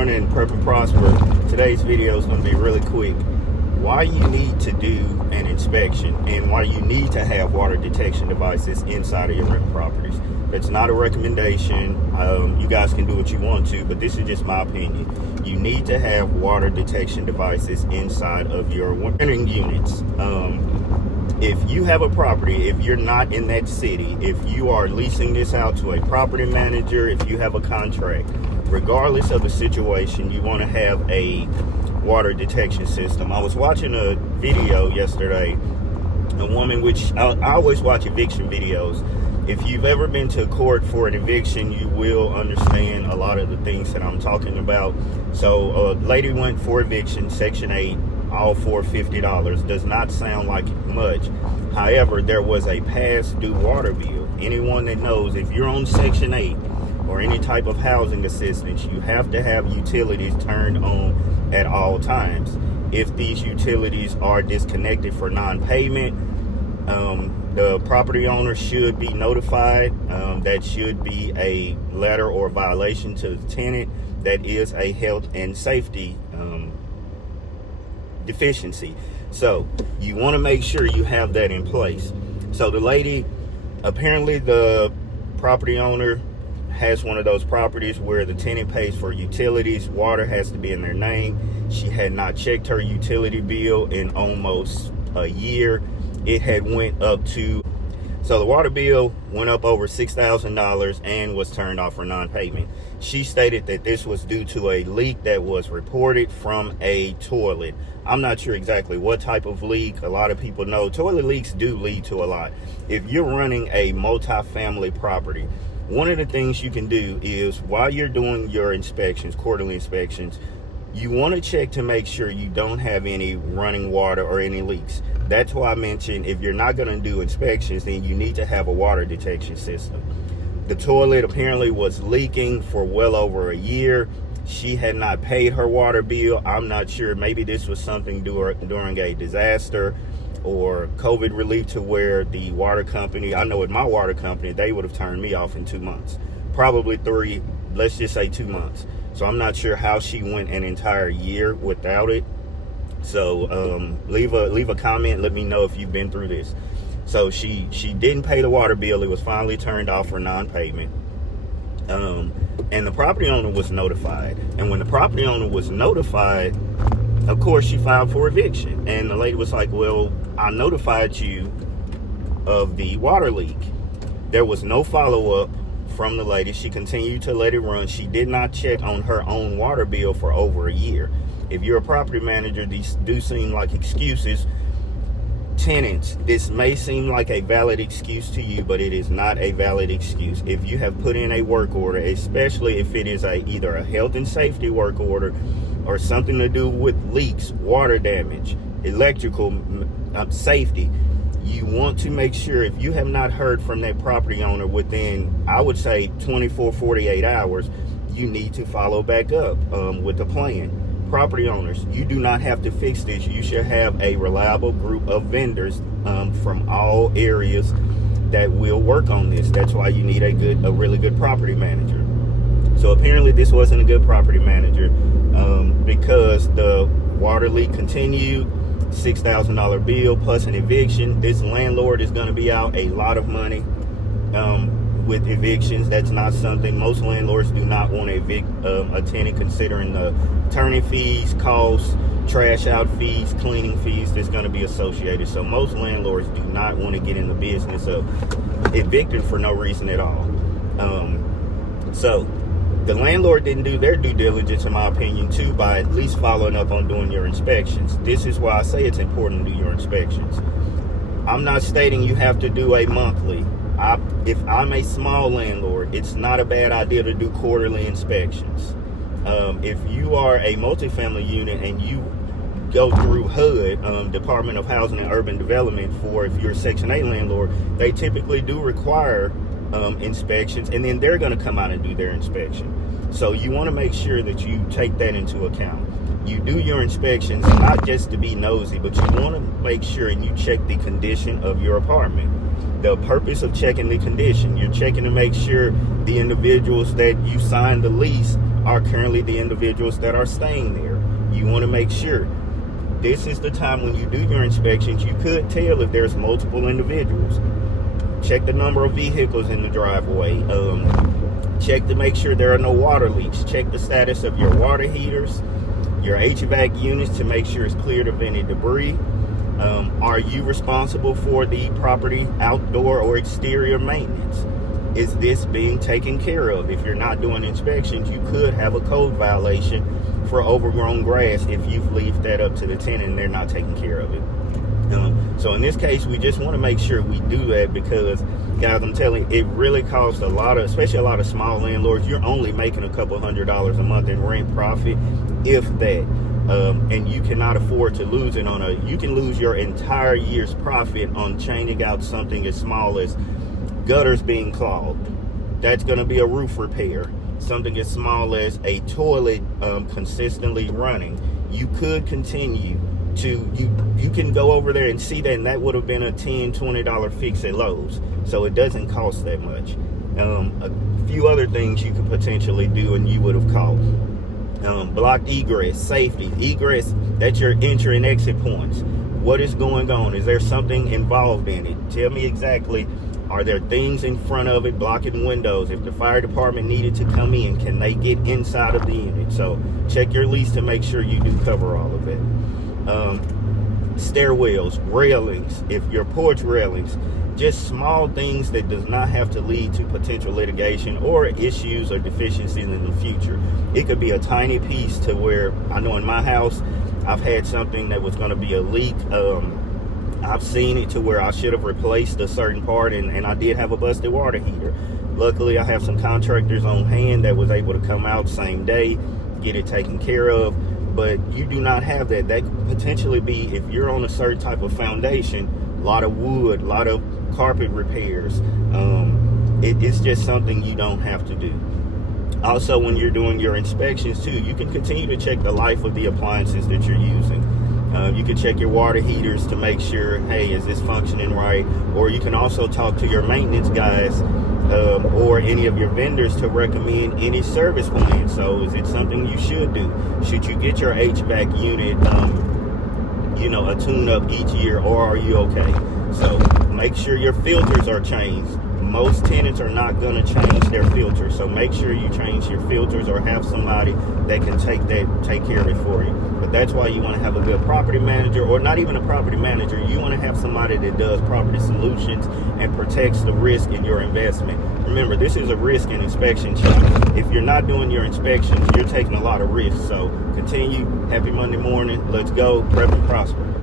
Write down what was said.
morning, Prep and Prosper. Today's video is going to be really quick. Why you need to do an inspection and why you need to have water detection devices inside of your rental properties. It's not a recommendation. You guys can do what you want to, but this is just my opinion. You need to have water detection devices inside of your renting units. If you have a property, if you're not in that city, if you are leasing this out to a property manager, if you have a contract, regardless of the situation, you want to have a water detection system. I was watching a video yesterday, a woman, which I always watch eviction videos. If you've ever been to court for an eviction, you will understand a lot of the things that I'm talking about. So a lady went for eviction, Section 8, all for $50. Does not sound like much. However, there was a past due water bill. Anyone that knows, if you're on Section 8 or any type of housing assistance, you have to have utilities turned on at all times. If these utilities are disconnected for non-payment, the property owner should be notified. That should be a letter or violation to the tenant. That is a health and safety deficiency. So you want to make sure you have that in place. So the lady, apparently the property owner has one of those properties where the tenant pays for utilities. Water has to be in their name. She had not checked her utility bill in almost a year. It had went up to, so the water bill went up over $6,000 and was turned off for non-payment. She stated that this was due to a leak that was reported from a toilet. I'm not sure exactly what type of leak. A lot of people know toilet leaks do lead to a lot. If you're running a multi-family property, one of the things you can do is while you're doing your inspections, quarterly inspections, you want to check to make sure you don't have any running water or any leaks. That's why I mentioned if you're not going to do inspections, then you need to have a water detection system. The toilet apparently was leaking for well over a year. She had not paid her water bill. I'm not sure. Maybe this was something during a disaster or COVID relief to where the water company, I know with my water company, they would have turned me off in 2 months. Probably 3, let's just say 2 months. So I'm not sure how she went an entire year without it. So leave a comment. Let me know if you've been through this. So she didn't pay the water bill. It was finally turned off for non-payment. And the property owner was notified. And when the property owner was notified, of course, she filed for eviction. And the lady was like, well, I notified you of the water leak. There was no follow-up from the lady. She continued to let it run. She did not check on her own water bill for over a year. If you're a property manager, these do seem like excuses. Tenants, this may seem like a valid excuse to you, but it is not a valid excuse. If you have put in a work order, especially if it is either a health and safety work order or something to do with leaks, water damage, electrical safety, you want to make sure if you have not heard from that property owner within, I would say, 24, 48 hours, you need to follow back up with the plan. Property owners, you do not have to fix this. You should have a reliable group of vendors from all areas that will work on this. That's why you need a really good property manager. So apparently this wasn't a good property manager because the water leak continued, $6,000 bill plus an eviction. This landlord is going to be out a lot of money with evictions. That's not something most landlords do not want to evict a tenant, considering the attorney fees, costs, trash out fees, cleaning fees that's going to be associated. So most landlords do not want to get in the business of evicting for no reason at all. So the landlord didn't do their due diligence, in my opinion, too, by at least following up on doing your inspections. This is why I say it's important to do your inspections. I'm not stating you have to do a monthly. If I'm a small landlord, it's not a bad idea to do quarterly inspections. If you are a multifamily unit and you go through HUD, Department of Housing and Urban Development, for if you're a Section 8 landlord, they typically do require inspections, and then they're going to come out and do their inspection. So you want to make sure that you take that into account. You do your inspections not just to be nosy, but you want to make sure and you check the condition of your apartment. The purpose of checking the condition, you're checking to make sure the individuals that you signed the lease are currently the individuals that are staying there. You want to make sure this is the time when you do your inspections. You could tell if there's multiple individuals. Check the number of vehicles in the driveway. Check to make sure there are no water leaks. Check the status of your water heaters, your HVAC units to make sure it's cleared of any debris. Are you responsible for the property outdoor or exterior maintenance? Is this being taken care of? If you're not doing inspections, you could have a code violation for overgrown grass if you've left that up to the tenant and they're not taking care of it. So in this case, we just want to make sure we do that because, guys, I'm telling you, it really costs a lot of, especially a lot of small landlords. You're only making a couple $100s a month in rent profit, if that. And you cannot afford to lose it on you can lose your entire year's profit on changing out something as small as gutters being clogged. That's going to be a roof repair. Something as small as a toilet consistently running. You could continue to, you can go over there and see that, and that would have been a $10, $20 fix at Lowe's. So it doesn't cost that much. A few other things you could potentially do and you would have caught. Blocked egress, safety. Egress, that's your entry and exit points. What is going on? Is there something involved in it? Tell me exactly. Are there things in front of it blocking windows? If the fire department needed to come in, can they get inside of the unit? So check your lease to make sure you do cover all of it. Stairwells, railings, if your porch railings, just small things that does not have to lead to potential litigation or issues or deficiencies in the future. It could be a tiny piece to where, I know in my house, I've had something that was going to be a leak. I've seen it to where I should have replaced a certain part, and I did have a busted water heater. Luckily, I have some contractors on hand that was able to come out same day, get it taken care of. But you do not have that. That could potentially be, if you're on a certain type of foundation, a lot of wood, a lot of carpet repairs. It's just something you don't have to do. Also, when you're doing your inspections too, you can continue to check the life of the appliances that you're using. You can check your water heaters to make sure, hey, is this functioning right? Or you can also talk to your maintenance guys or any of your vendors to recommend any service plan. So is it something you should do? Should you get your HVAC unit, a tune-up each year, or are you okay? So make sure your filters are changed. Most tenants are not going to change their filters, so make sure you change your filters or have somebody that can take care of it for you. But that's why you want to have a good property manager, or not even a property manager. You want to have somebody that does property solutions and protects the risk in your investment. Remember, this is a risk and inspection check. If you're not doing your inspections, you're taking a lot of risks. So continue. Happy Monday morning. Let's go. Prep and prosper.